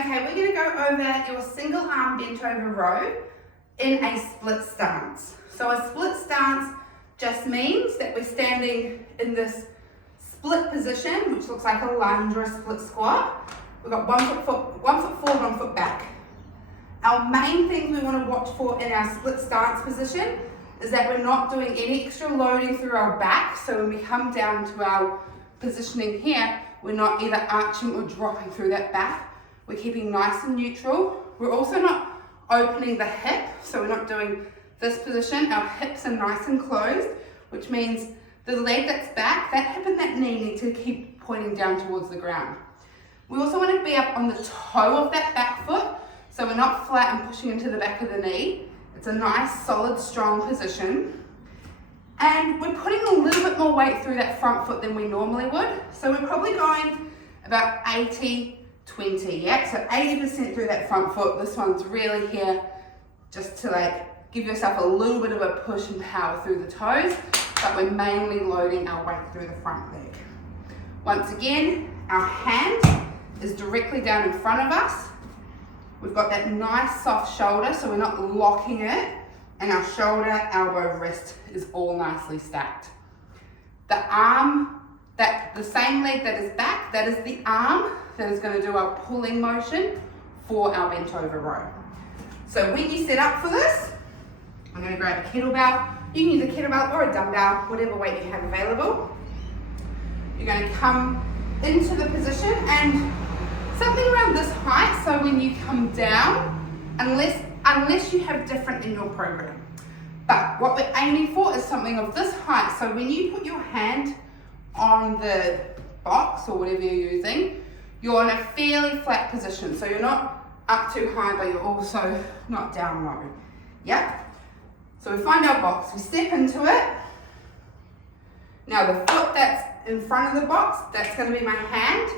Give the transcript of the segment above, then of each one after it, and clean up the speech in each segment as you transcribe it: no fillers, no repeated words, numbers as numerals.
Okay, we're gonna go over your single arm bent over row in a split stance. So a split stance just means that we're standing in this split position, which looks like a lunge or a split squat. We've got 1 foot forward, 1 foot back. Our main things we want to watch for in our split stance position is that we're not doing any extra loading through our back. So when we come down to our positioning here, we're not either arching or dropping through that back. We're keeping nice and neutral. We're also not opening the hip, so we're not doing this position. Our hips are nice and closed, which means the leg that's back, that hip and that knee need to keep pointing down towards the ground. We also want to be up on the toe of that back foot, so we're not flat and pushing into the back of the knee. It's a nice, solid, strong position. And we're putting a little bit more weight through that front foot than we normally would. So we're probably going about 80-20, yeah? So 80% through that front foot. This one's really here just to like give yourself a little bit of a push and power through the toes, but we're mainly loading our weight through the front leg. Once again, our hand is directly down in front of us. We've got that nice soft shoulder, so we're not locking it, and our shoulder, elbow, wrist is all nicely stacked. The arm, the same leg that is back, that is the arm that is going to do our pulling motion for our bent over row. So when you set up for this, I'm going to grab a kettlebell. You can use a kettlebell or a dumbbell, whatever weight you have available. You're going to come into the position and something around this height, so when you come down, unless you have different in your program. But what we're aiming for is something of this height, so when you put your hand on the box or whatever you're using, you're in a fairly flat position, so you're not up too high, but you're also not down low. Yep. So we find our box, we step into it. Now the foot that's in front of the box, that's going to be my hand.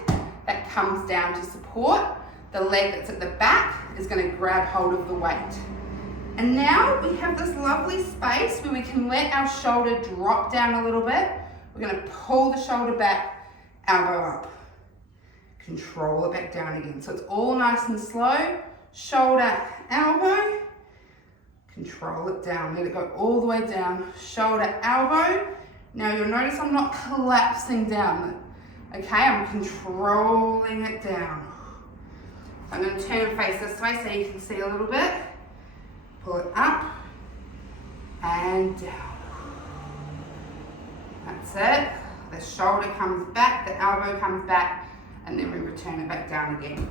That comes down to support. The leg that's at the back is going to grab hold of the weight. And now we have this lovely space where we can let our shoulder drop down a little bit. We're going to pull the shoulder back, elbow up. Control it back down again. So it's all nice and slow. Shoulder, elbow. Control it down. Let it go all the way down. Shoulder, elbow. Now you'll notice I'm not collapsing down. Okay, I'm controlling it down. I'm going to turn and face this way so you can see a little bit. Pull it up and down. That's it. The shoulder comes back, the elbow comes back, and then we return it back down again.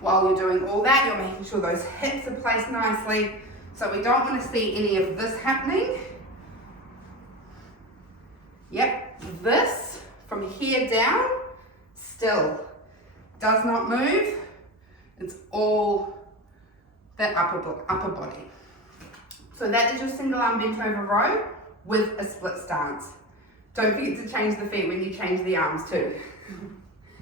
While you're doing all that, you're making sure those hips are placed nicely. So we don't want to see any of this happening. Yep, this from here down, still does not move. It's all that upper body. So that is your single arm bent over row with a split stance. Don't forget to change the feet when you change the arms too.